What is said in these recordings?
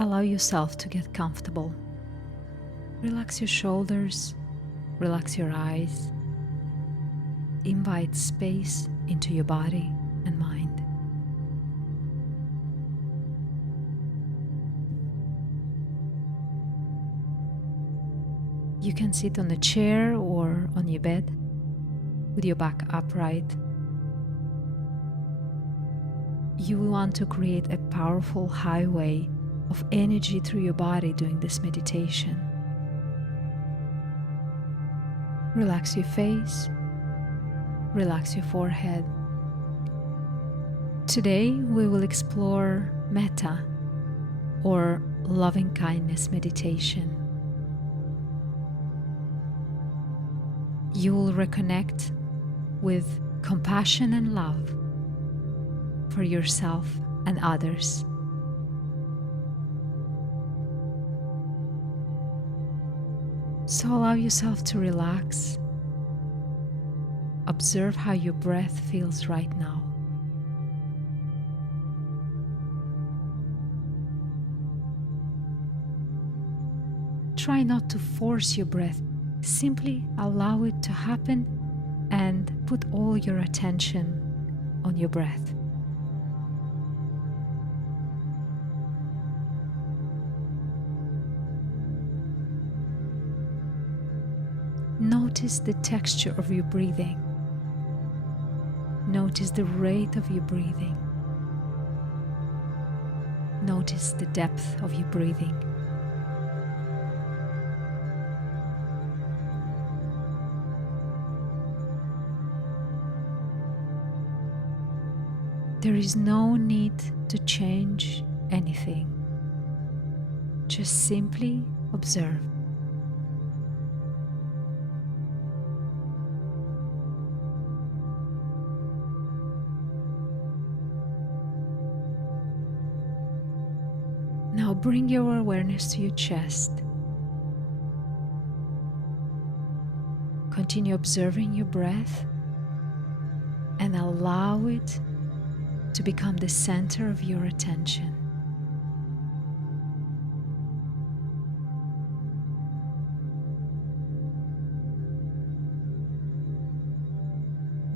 allow yourself to get comfortable. Relax your shoulders, relax your eyes. Invite space into your body and mind. You can sit on a chair or on your bed with your back upright. You will want to create a powerful highway of energy through your body during this meditation. Relax your face, relax your forehead. Today we will explore Metta, or loving kindness meditation. You will reconnect with compassion and love for yourself and others. So allow yourself to relax. Observe how your breath feels right now. Try not to force your breath. Simply allow it to happen and put all your attention on your breath. Notice the texture of your breathing. Notice the rate of your breathing. Notice the depth of your breathing. There is no need to change anything. Just simply observe. Now bring your awareness to your chest. Continue observing your breath and allow it to become the center of your attention.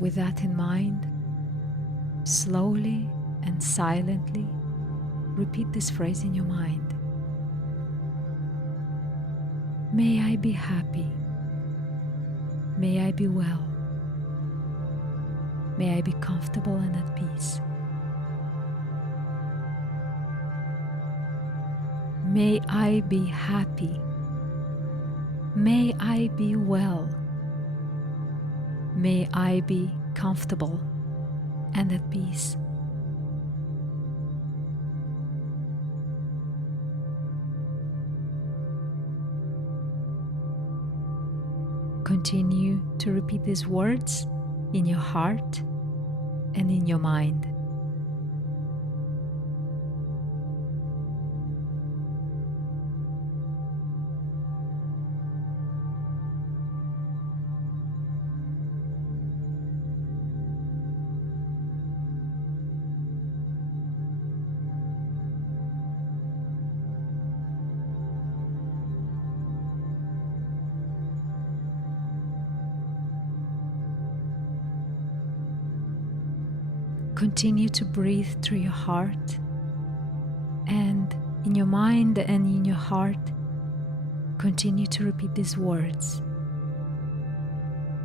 With that in mind, slowly and silently repeat this phrase in your mind. May I be happy. May I be well. May I be comfortable and at peace. May I be happy. May I be well. May I be comfortable and at peace. Continue to repeat these words in your heart and in your mind. Continue to breathe through your heart, and in your mind and in your heart, continue to repeat these words.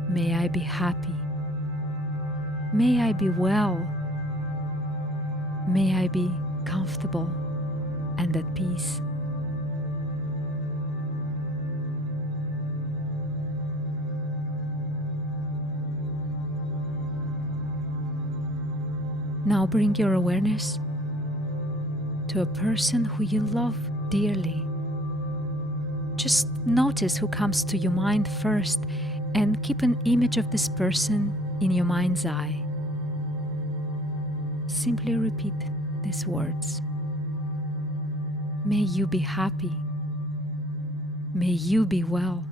May I be happy. May I be well. May I be comfortable and at peace. Now bring your awareness to a person who you love dearly. Just notice who comes to your mind first and keep an image of this person in your mind's eye. Simply repeat these words. May you be happy. May you be well.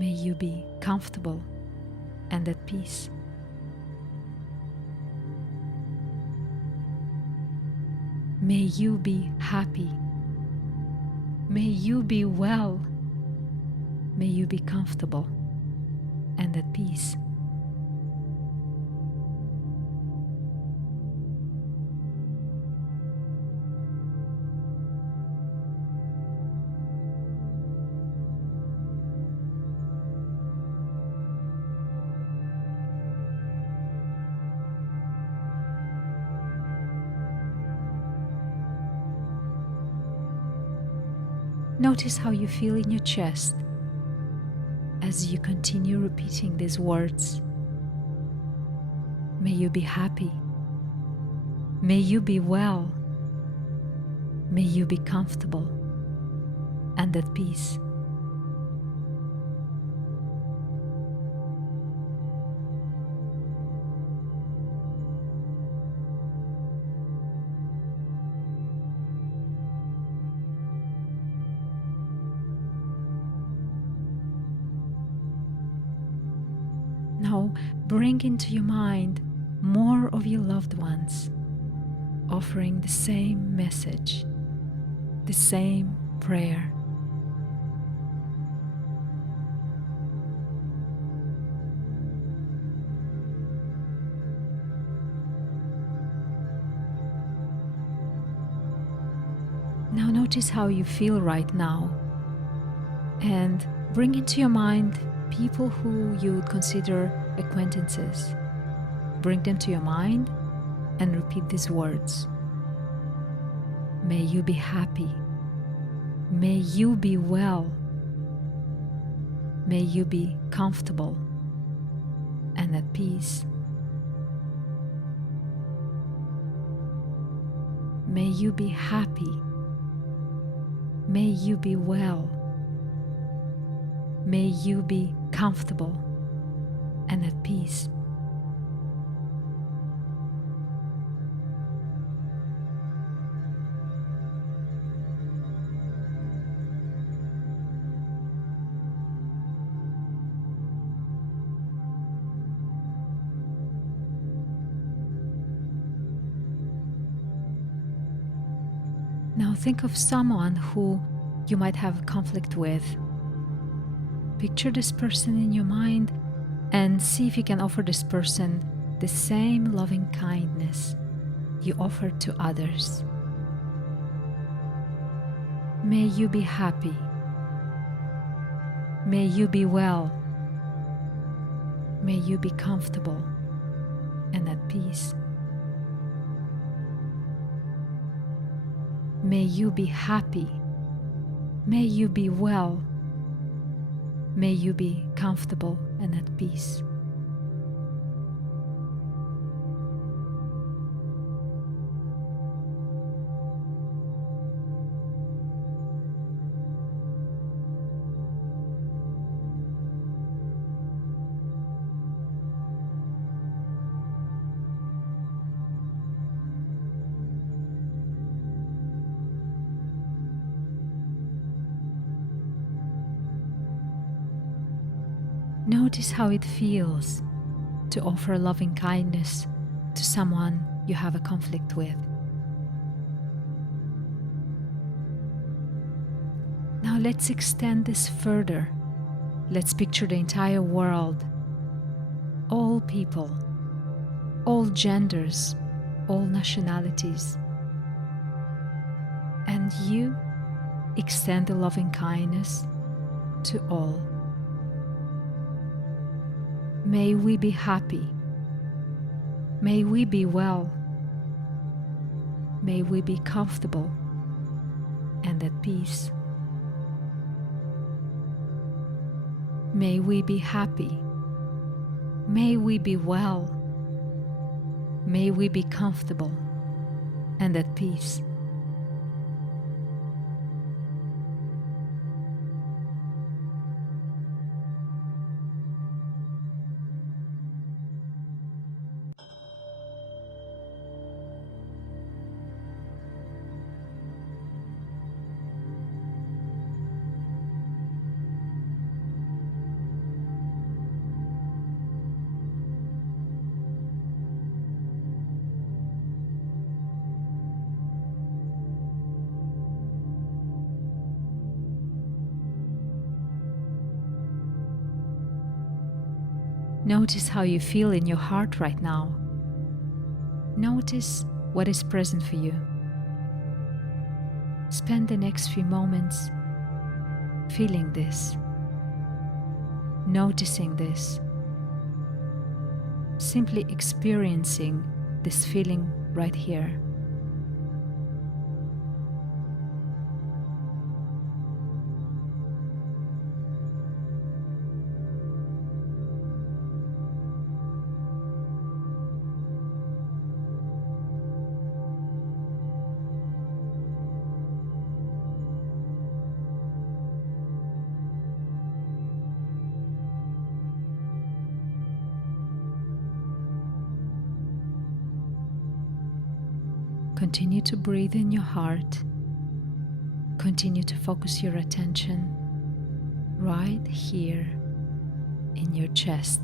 May you be comfortable and at peace. May you be happy. May you be well. May you be comfortable and at peace. Notice how you feel in your chest as you continue repeating these words. May you be happy. May you be well. May you be comfortable and at peace. Now bring into your mind more of your loved ones, offering the same message, the same prayer. Now notice how you feel right now, and bring into your mind people who you would consider acquaintances. Bring them to your mind and repeat these words. May you be happy. May you be well. May you be comfortable and at peace. May you be happy. May you be well. May you be comfortable and at peace. Now think of someone who you might have conflict with. Picture this person in your mind and see if you can offer this person the same loving kindness you offer to others. May you be happy. May you be well. May you be comfortable and at peace. May you be happy. May you be well. May you be comfortable and at peace. Notice how it feels to offer loving kindness to someone you have a conflict with. Now let's extend this further. Let's picture the entire world, all people, all genders, all nationalities. And you extend the loving kindness to all. May we be happy. May we be well. May we be comfortable and at peace. May we be happy. May we be well. May we be comfortable and at peace. Notice how you feel in your heart right now. Notice what is present for you. Spend the next few moments feeling this, noticing this, simply experiencing this feeling right here. Continue to breathe in your heart. Continue to focus your attention right here in your chest.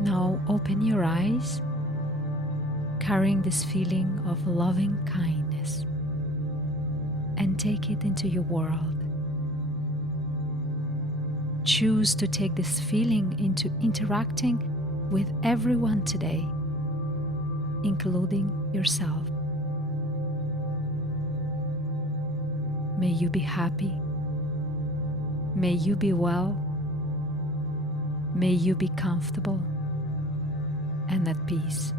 Now open your eyes, carrying this feeling of loving kindness, and take it into your world. Choose to take this feeling into interacting with everyone today, including yourself. May you be happy. May you be well. May you be comfortable and at peace.